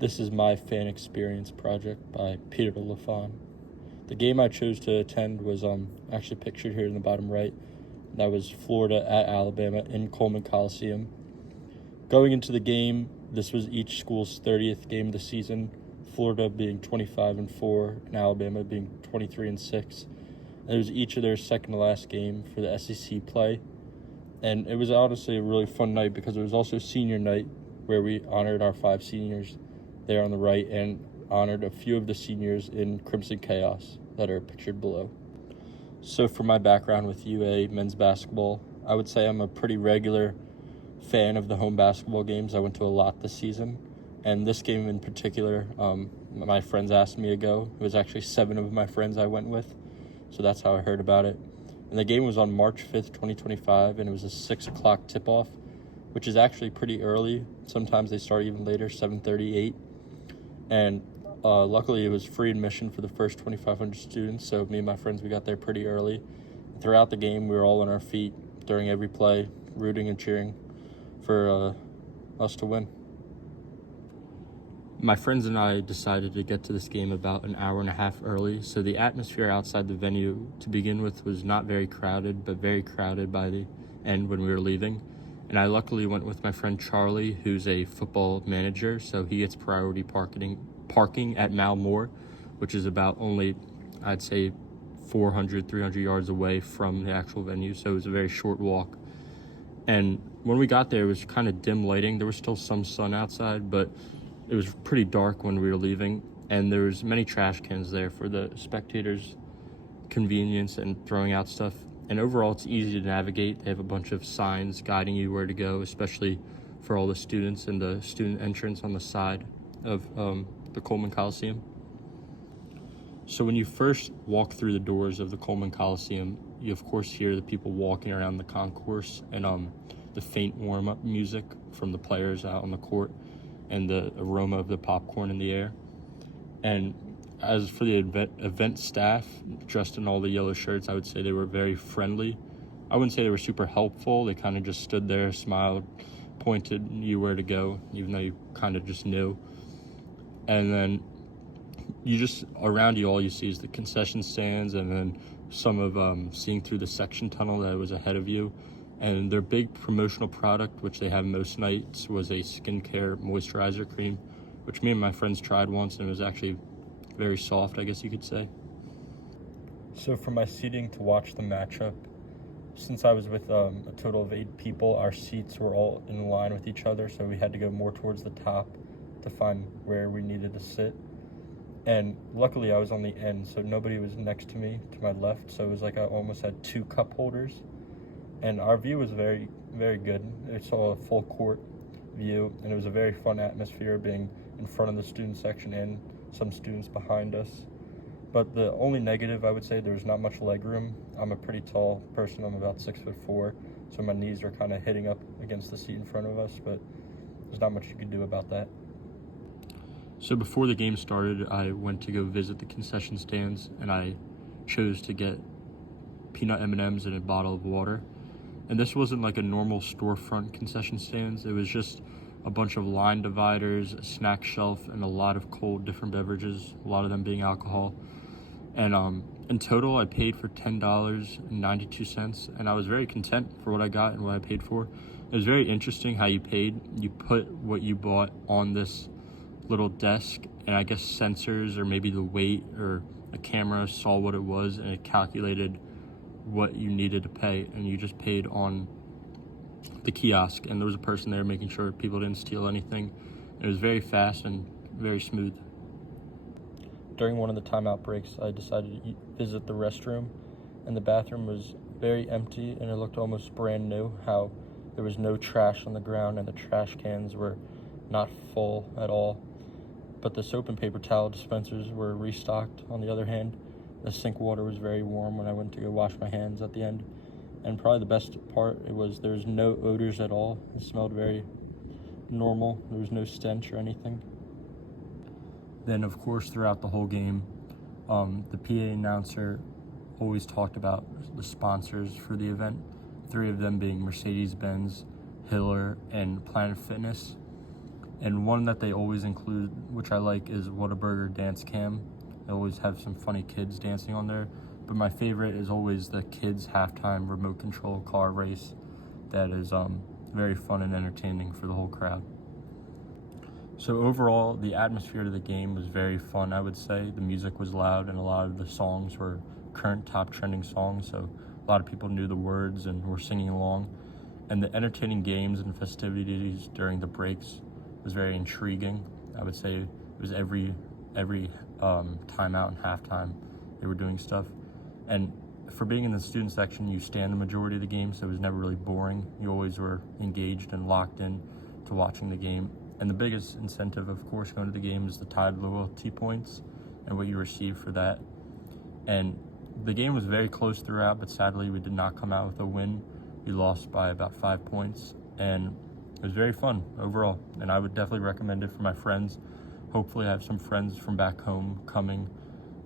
This is my fan experience project by Peter Lafon. The game I chose to attend was actually pictured here in the bottom right. That was Florida at Alabama in Coleman Coliseum. Going into the game, this was each school's 30th game of the season, Florida being 25-4 and Alabama being 23-6. And it was each of their second to last game for the SEC play. And it was honestly a really fun night because it was also senior night where we honored our 5 seniors there on the right and honored a few of the seniors in Crimson Chaos that are pictured below. So for my background with UA men's basketball, I would say I'm a pretty regular fan of the home basketball games. I went to a lot this season, and this game in particular, my friends asked me to go. It was actually 7 of my friends I went with, so that's how I heard about it. And the game was on March 5th, 2025, and it was a 6 o'clock tip-off, which is actually pretty early. Sometimes they start even later, 7:38. And luckily it was free admission for the first 2,500 students, so me and my friends, we got there pretty early. Throughout the game, we were all on our feet during every play, rooting and cheering for us to win. My friends and I decided to get to this game about an hour and a half early, so the atmosphere outside the venue to begin with was not very crowded, but very crowded by the end when we were leaving. And I luckily went with my friend Charlie, who's a football manager, so he gets priority parking at Mal Moore, which is about only, I'd say, 400, 300 yards away from the actual venue, so it was a very short walk. And when we got there, it was kind of dim lighting. There was still some sun outside, but it was pretty dark when we were leaving, and there was many trash cans there for the spectators' convenience and throwing out stuff. And overall, it's easy to navigate. They have a bunch of signs guiding you where to go, especially for all the students, and the student entrance on the side of the Coleman Coliseum. So when you first walk through the doors of the Coleman Coliseum, you of course hear the people walking around the concourse and the faint warm-up music from the players out on the court and the aroma of the popcorn in the air. And as for the event staff, dressed in all the yellow shirts, I would say they were very friendly. I wouldn't say they were super helpful. They kind of just stood there, smiled, pointed you where to go, even though you kind of just knew. And then around you, all you see is the concession stands and then some of seeing through the section tunnel that was ahead of you. And their big promotional product, which they have most nights, was a skincare moisturizer cream, which me and my friends tried once, and it was actually very soft, I guess you could say. So for my seating to watch the matchup, since I was with a total of 8 people, our seats were all in line with each other, so we had to go more towards the top to find where we needed to sit. And luckily I was on the end, so nobody was next to me, to my left, so it was like I almost had 2 cup holders. And our view was very, very good. I saw a full court view, and it was a very fun atmosphere being in front of the student section and some students behind us. But the only negative, I would say, there was not much leg room. I'm a pretty tall person. I'm about 6'4", so my knees are kind of hitting up against the seat in front of us, but there's not much you could do about that. So before the game started, I went to go visit the concession stands, and I chose to get peanut M&Ms and a bottle of water. And this wasn't like a normal storefront concession stands. It was just a bunch of line dividers, a snack shelf, and a lot of cold different beverages, a lot of them being alcohol. And in total, I paid for $10.92, and I was very content for what I got and what I paid for. It was very interesting how you paid. You put what you bought on this little desk, and I guess sensors or maybe the weight or a camera saw what it was, and it calculated what you needed to pay, and you just paid on the kiosk, and there was a person there making sure people didn't steal anything. It was very fast and very smooth. During one of the timeout breaks, I decided to visit the restroom, and the bathroom was very empty, and it looked almost brand new, how there was no trash on the ground and the trash cans were not full at all. But the soap and paper towel dispensers were restocked on the other hand. The sink water was very warm when I went to go wash my hands at the end. And probably the best part, there was no odors at all. It smelled very normal. There was no stench or anything. Then, of course, throughout the whole game, the PA announcer always talked about the sponsors for the event, 3 of them being Mercedes-Benz, Hiller, and Planet Fitness. And one that they always include, which I like, is Whataburger Dance Cam. They always have some funny kids dancing on there. But my favorite is always the kids' halftime remote control car race. That is very fun and entertaining for the whole crowd. So overall, the atmosphere of the game was very fun, I would say. The music was loud, and a lot of the songs were current top trending songs, so a lot of people knew the words and were singing along. And the entertaining games and festivities during the breaks was very intriguing. I would say it was every timeout and halftime they were doing stuff. And for being in the student section, you stand the majority of the game, so it was never really boring. You always were engaged and locked in to watching the game. And the biggest incentive, of course, going to the game is the Tide loyalty points and what you receive for that. And the game was very close throughout, but sadly we did not come out with a win. We lost by about 5 points, and it was very fun overall. And I would definitely recommend it for my friends. Hopefully I have some friends from back home coming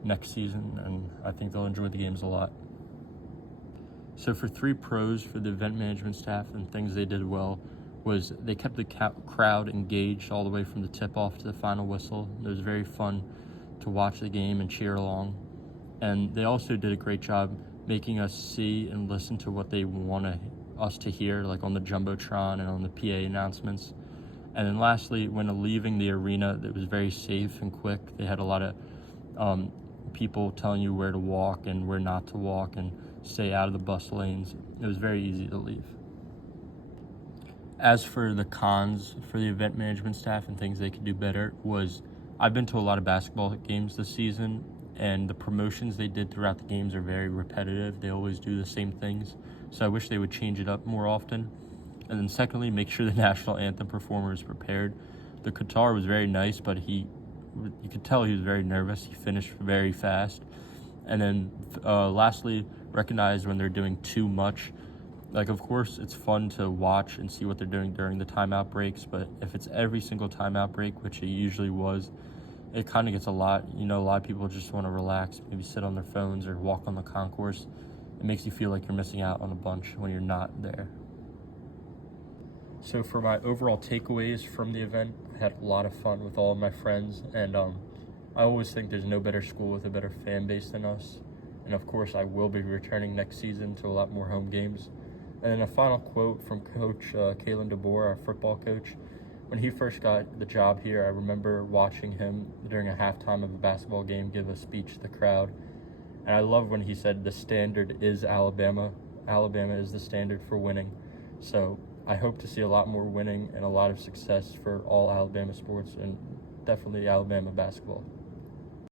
next season, and I think they'll enjoy the games a lot. So for 3 pros for the event management staff and things they did well was they kept the crowd engaged all the way from the tip-off to the final whistle. It was very fun to watch the game and cheer along. And they also did a great job making us see and listen to what they want us to hear, like on the Jumbotron and on the PA announcements. And then lastly, when leaving the arena, it was very safe and quick. They had a lot of people telling you where to walk and where not to walk and stay out of the bus lanes. It was very easy to leave. As for the cons for the event management staff and things they could do better was, I've been to a lot of basketball games this season, and the promotions they did throughout the games are very repetitive. They always do the same things, so I wish they would change it up more often. And then secondly, make sure the national anthem performer is prepared. The guitar was very nice, but you could tell he was very nervous. He finished very fast. And then lastly, recognize when they're doing too much. Like, of course, it's fun to watch and see what they're doing during the timeout breaks, but if it's every single timeout break, which it usually was, it kind of gets a lot. A lot of people just want to relax, maybe sit on their phones or walk on the concourse. It makes you feel like you're missing out on a bunch when you're not there. So for my overall takeaways from the event, I had a lot of fun with all of my friends, and I always think there's no better school with a better fan base than us. And of course, I will be returning next season to a lot more home games. And then a final quote from Coach Kalen DeBoer, our football coach. When he first got the job here, I remember watching him during a halftime of a basketball game give a speech to the crowd. And I love when he said, the standard is Alabama. Alabama is the standard for winning. So I hope to see a lot more winning and a lot of success for all Alabama sports, and definitely Alabama basketball.